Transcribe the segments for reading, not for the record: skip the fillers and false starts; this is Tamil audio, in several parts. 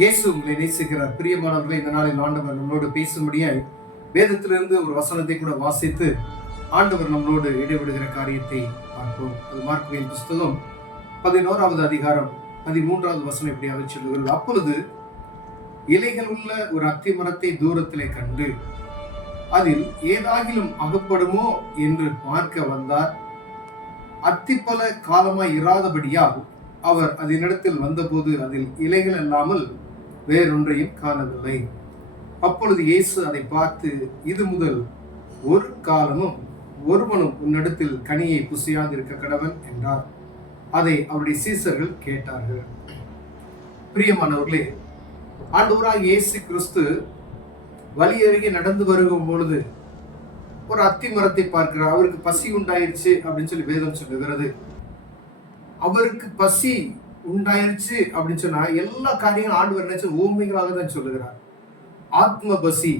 இயேசு உங்களை நேசிக்கிறார். பிரியமானவர்களை, இந்த நாளில் ஆண்டவர் நம்மளோடு பேசும்படியாய் வேதத்திலிருந்து ஒரு வசனத்தை கூட வாசித்து ஆண்டவர் நம்மளோடு இடைவிடுகிற காரியத்தை பார்ப்போம். அது மார்க்குவின் புஸ்தகம் 11வது அதிகாரம் 13வது வசனம் இப்படியாக சொல்லுகிறது. அப்பொழுது இலைகள் உள்ள ஒரு அத்தி மரத்தை தூரத்திலே கண்டு அதில் ஏதாகிலும் அகப்படுமோ என்று பார்க்க வந்தார். அத்திப்பல காலமாய் இராதபடியால் அவர் அதனிடத்தில் வந்தபோது அதில் இலைகள் இல்லாமல் வேறொன்றையும் காணவில்லை. அப்பொழுது இயேசு அதை பார்த்து, இது முதல் ஒரு காலமும் ஒருவனும் உன்னிடத்தில் கனியை புசியாதிருக்க கடவன் என்றார். அதை அவருடைய சீசர்கள் கேட்டார்கள். பிரியமானவர்களே, ஆண்டவராகிய இயேசு கிறிஸ்து வழி அருகே நடந்து வருகும் பொழுது ஒரு அத்தி மரத்தை பார்க்கிறார். அவருக்கு பசி உண்டாயிருச்சு அப்படின்னு சொல்லி வேதம் சொல்லுகிறது. அவருக்கு பசி உண்டாயிருச்சு அப்படின்னு சொன்னா எல்லா காரியங்களும் ஆண்டவர் நினைச்சு ஊமைகளாக தான் சொல்லுகிறார். ஆத்ம பசி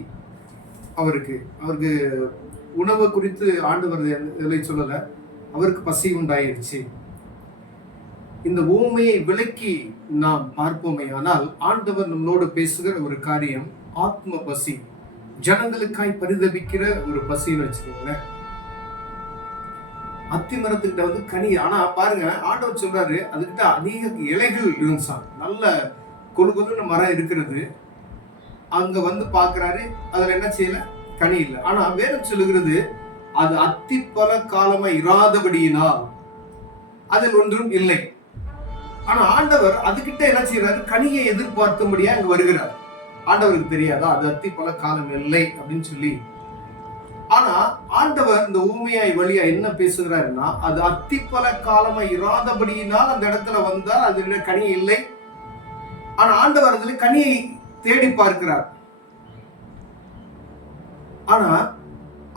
அவருக்கு உணவு குறித்து ஆண்டவர் இதில் சொல்லல. அவருக்கு பசி உண்டாயிருச்சு. இந்த ஊமையை விலக்கி நாம் பார்ப்போமே ஆனால் ஆண்டவர் நம்மளோடு பேசுகிற ஒரு காரியம் ஆத்ம பசி, ஜனங்களுக்காய் பரிதபிக்கிற ஒரு பசின்னு வச்சுக்கோங்களேன். அத்தி மரத்துக்கிட்ட வந்து கனி, ஆனா பாருங்க, ஆண்டவர் சொல்றாரு அதுக்கிட்ட அதிக இலைகள் இருந்துச்சா, நல்ல கொழுன்னு மரம் இருக்கிறது. அங்க வந்து பாக்குறாரு, அதுல என்ன செய்யல, கனி இல்லை. ஆனா வேதம் சொல்லுகிறது அது அத்தி பல காலமா இராதபடியினால் அதில் ஒன்றும் இல்லை. ஆனா ஆண்டவர் அதுகிட்ட என்ன செய்யறாரு, கனியை எதிர்பார்க்கும்படியா அங்க வருகிறார். ஆண்டவருக்கு தெரியாதா அது அத்தி பல காலம் இல்லை அப்படின்னு சொல்லி? ஆனா ஆண்டவர் இந்த ஊமையாய் வழியா என்ன பேசுகிறாருன்னா, அது அத்திப்பல காலமா இராதபடியினால் அந்த இடத்துல வந்தால் அதுல கனி இல்லை. ஆனா ஆண்டவர் அதுல கனியை தேடி பார்க்கிறார். ஆனா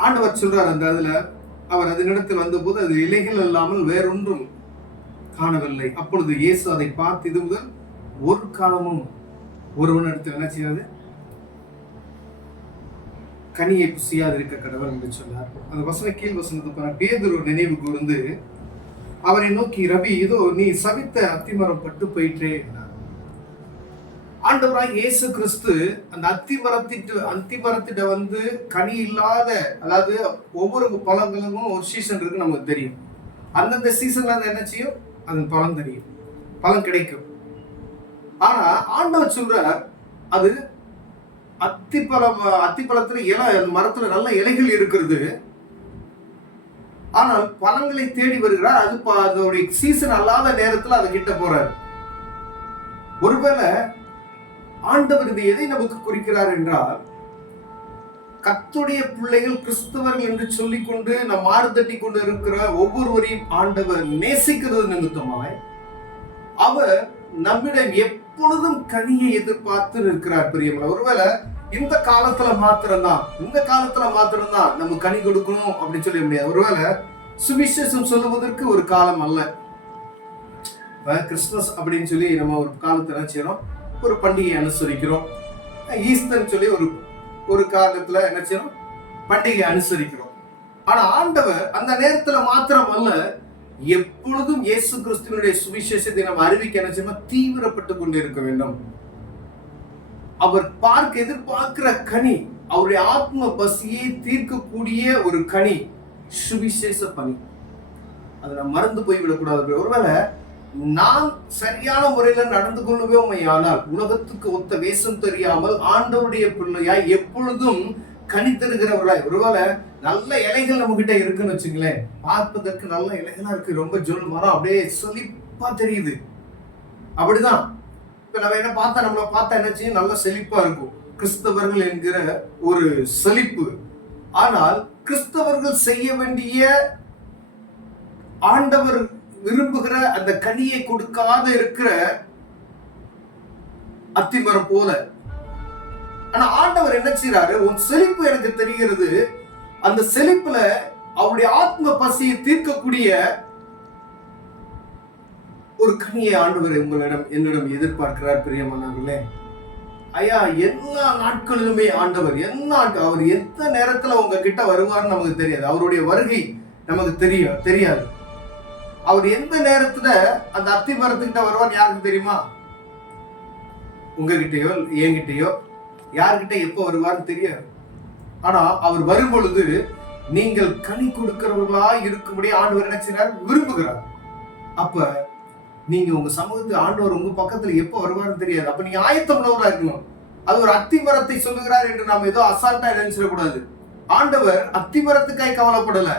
ஆண்டவர் சொல்றார், அந்த அதுல அவர் அதனிடத்தில் வந்த போது அது இலைகள் இல்லாமல் வேறொன்றும் காணவில்லை. அப்பொழுது இயேசு அதை பார்த்து, இது முதல் ஒரு காலமும் ஒருவனிடத்தில் என்ன செய்யாது, கனியை புசியாது இருக்க கடவுள் என்று சொன்னார். அந்த வசன கீழ் வசனத்தை பேதுரு நினைவு கூர்ந்து அவரை நோக்கி, ரபி, இதோ நீ சபித்த அத்திமரம் பட்டு போயிற்றே என்றார். ஆண்டவராய் இயேசு கிறிஸ்து அந்த அத்திமரத்திட்ட வந்து கனி இல்லாத, அதாவது ஒவ்வொரு பழங்களுக்கும் ஒரு சீசன் இருக்கு, நமக்கு தெரியும். அந்தந்த சீசன்ல என்ன செய்யும், அதன் பழம் தெரியும், பழம் கிடைக்கும். ஆனா ஆண்டவர் சொல்றார், அது அத்திப்பழத்துல இலை, மரத்துல நல்ல இலைகள் இருக்கிறது, ஆனால் பழங்களை தேடி வருகிறார். அது அதோடைய சீசன் அல்லாத நேரத்துல அது கிட்ட போறார். ஒருவேளை ஆண்டவர் இது எதை நமக்கு குறிக்கிறார் என்றால், கர்த்தருடைய பிள்ளைகள் கிறிஸ்தவர்கள் என்று சொல்லிக்கொண்டு நம் மாறுதட்டி கொண்டு இருக்கிற ஒவ்வொருவரையும் ஆண்டவர் நேசிக்கிறது நிமித்தமாய் அவர் நம்மிடம் எப்பொழுதும் கனியை எதிர்பார்த்து இருக்கிறார். பிரியமான, ஒருவேளை இந்த காலத்துல மாத்திரம்தான் நம்ம கனி கொடுக்கணும் அப்படின்னு சொல்ல முடியாது. ஒருவேளை சுவிசேஷம் சொல்லுவதற்கு ஒரு காலம் அல்ல. கிறிஸ்துமஸ் அப்படின்னு சொல்லி நம்ம ஒரு காலத்துல என்ன செய்யறோம், ஒரு பண்டிகை அனுசரிக்கிறோம். ஈஸ்டர் சொல்லி ஒரு காலத்துல என்ன செய்யறோம், பண்டிகை அனுசரிக்கிறோம். ஆனா ஆண்டவர் அந்த நேரத்துல மாத்திரம் அல்ல, எப்பொழுதும் இயேசு கிறிஸ்துவினுடைய சுவிசேஷத்தை நம்ம அறிவிக்க என்ன செய்யணும், தீவிரப்பட்டு கொண்டு இருக்க வேண்டும். அவர் எதிர்பார்க்கிற கனி, அவருடைய ஆத்ம பசியை தீர்க்கக்கூடிய ஒரு கனி, சுவிசேஷ பணி. அதை நாம் மறந்து போய்விடக்கூடாது. ஒருவேளை நாம் சரியான முறையில நடந்து கொள்ளுவோம் ஆனால் உலகத்துக்கு ஒத்த வேஷம் தெரியாமல் ஆண்டவருடைய பிள்ளையாய் எப்பொழுதும் கனி தருகிறவர்களாய், ஒருவேளை நல்ல இலைகள் நம்ம கிட்ட இருக்குன்னு வச்சுங்களேன், பார்ப்பதற்கு நல்ல இலைகளா இருக்கு, ரொம்ப ஜொல் மரம் அப்படியே செழிப்பா தெரியுது, அப்படிதான். இப்ப நம்ம நம்மள பார்த்தா என்ன செய்யும், நல்ல செழிப்பா இருக்கும், கிறிஸ்தவர்கள் என்கிற ஒரு செழிப்பு. ஆனால் கிறிஸ்தவர்கள் செய்ய வேண்டிய, ஆண்டவர் விரும்புகிற அந்த கனியை கொடுக்காத இருக்கிற அத்திமரம் போல. ஆனா ஆண்டவர் என்ன செய்யறாரு, உன் செழிப்பு எனக்கு தெரிகிறது, அந்த செழிப்புல அவருடைய ஆத்ம பசியை தீர்க்கக்கூடிய ஒரு கனியை ஆண்டவர் என்னிடம் எதிர்பார்க்கிறார். பிரியமானவர்களே, ஐயா, எல்லா நாட்களிலுமே ஆண்டவர் அவர் எந்த நேரத்துல உங்க கிட்ட வருவார்னு நமக்கு தெரியாது. அவருடைய வருகை நமக்கு தெரியாது. அவர் எந்த நேரத்துல அந்த அத்தி மரத்துக்கிட்ட வருவான்னு யாருக்கு தெரியுமா? உங்ககிட்டயோ என்கிட்டயோ யார்கிட்ட எப்போ வருவார்னு தெரியாது. ஆனா அவர் வரும் பொழுது நீங்கள் கனி கொடுக்கிறவர்களா இருக்கும்படி ஆண்டவர் என்ன செய்றார்? விரும்புகிறார். அப்ப நீங்க உங்க சமூகத்து ஆண்டவர் உங்க பக்கத்துல எப்ப வருவார்னு தெரியாது. அப்ப நீங்க ஆயத்தம் உள்ளவர்களா இருக்கணும். அது ஒரு அத்திமரத்தை சொல்லுகிறார் என்று நாம் ஏதோ அசால்ட்டா நினைச்சிடக்கூடாது. ஆண்டவர் அத்திமரத்துக்காய் கவலைப்படல,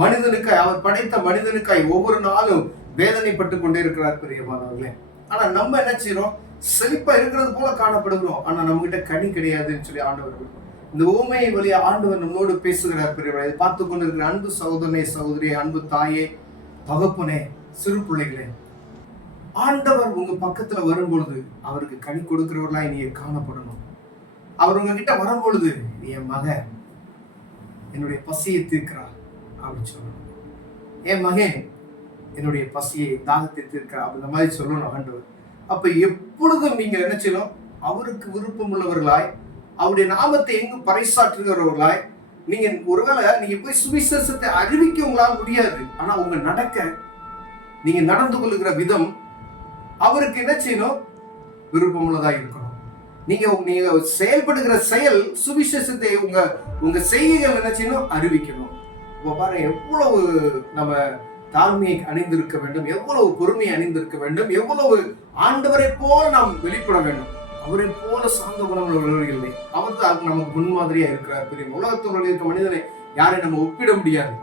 மனிதனுக்காய், அவர் படைத்த மனிதனுக்காய் ஒவ்வொரு நாளும் வேதனைப்பட்டு கொண்டே இருக்கிறார் பிரியமானவர்களே. ஆனா நம்ம என்ன செய்யறோம்? செழிப்பா இருக்கிறது போல காணப்படுகிறோம், ஆனா நம்ம கிட்ட கனி கிடையாதுன்னு சொல்லி ஆண்டவர் இந்த ஊமையை வழியா ஆண்டவர் நம்மோடு பேசுகிறார். பிரியமானவர்களே, இதை பார்த்து கொண்டிருக்கிற அன்பு சகோதரனே, சகோதரியே, அன்பு தாயே, தகப்பனே, சிறு பிள்ளைகளே, ஆண்டவர் உங்க பக்கத்துல வரும்பொழுது அவருக்கு கனி கொடுக்கிறவர்களாய் நீங்க காணப்படணும். அவர் உங்ககிட்ட வரும்பொழுது என் மகன் என்னுடைய பசியை தீர்க்கிறார் அப்படின்னு சொல்லணும். என் மகன் என்னுடைய பசியை தாகத்தை தீர்க்கிறார் அந்த மாதிரி சொல்லணும் ஆண்டவர். அப்ப எப்பொழுதும் நீங்க என்ன செய்யணும்? அவருக்கு விருப்பம் உள்ளவர்களாய், அவருடைய நாமத்தை எங்கு பறைசாற்றுகிறவர்களாய், நீங்க ஒருவேளை நீங்க போய் சுவிசேஷத்தை அறிவிக்க உங்களால் முடியாது, ஆனா உங்க நடக்க, நீங்க நடந்து கொள்ளுகிற விதம் அவருக்கு என்ன செய்யணும்? விருப்பம் உள்ளதா இருக்கணும். நீங்க செயல்படுகிற செயல் சுவிசேஷத்தை உங்க செய்கைகள் என்ன செய்யணும்? அறிவிக்கணும். பாருங்க, எவ்வளவு நம்ம தாழ்மையை அணிந்திருக்க வேண்டும், எவ்வளவு பொறுமையை அணிந்திருக்க வேண்டும், எவ்வளவு ஆண்டவரை போல நாம் வெளிப்பட வேண்டும். அவரை போல சார்ந்த குணம் உள்ளவர்கள் இல்லை. அவர் தான் நமக்கு முன்மாதிரியா இருக்கிறார். பெரிய உலகத்தில் இருக்க மனிதனை யாரை நம்ம ஒப்பிட முடியாது.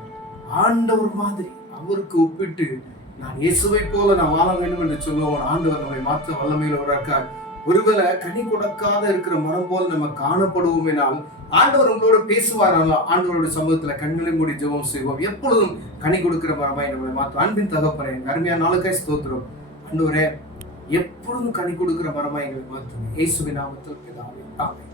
ஆண்டவர் மாதிரி அவருக்கு ஒப்பிட்டு நான் இயேசுவை போல நான் வாழ வேண்டும் என்று சொல்லுவோம். ஆண்டவர் நம்மை மாற்ற வல்லமையில் உருவாக்கார். ஒருவேளை கனி கொடுக்காத இருக்கிற மரம் போல நம்ம காணப்படுவோமேனால் ஆண்டவர் உங்களோட பேசுவாராங்களா? ஆண்டவரோட சமூகத்துல கண்களை மூடி ஜெபம் செய்வோம். எப்பொழுதும் கனி கொடுக்கிற மரமாய் நம்மளை மாற்றும். அன்பின் தகப்பனே, அருமையான நாளுக்காய் ஸ்தோத்திரம். ஆண்டவரே, எப்பொழுதும் கனி கொடுக்கிற மரமாய் எங்களை மாற்றும். இயேசுவின் நாமத்தில் பிதாவே, ஆமென்.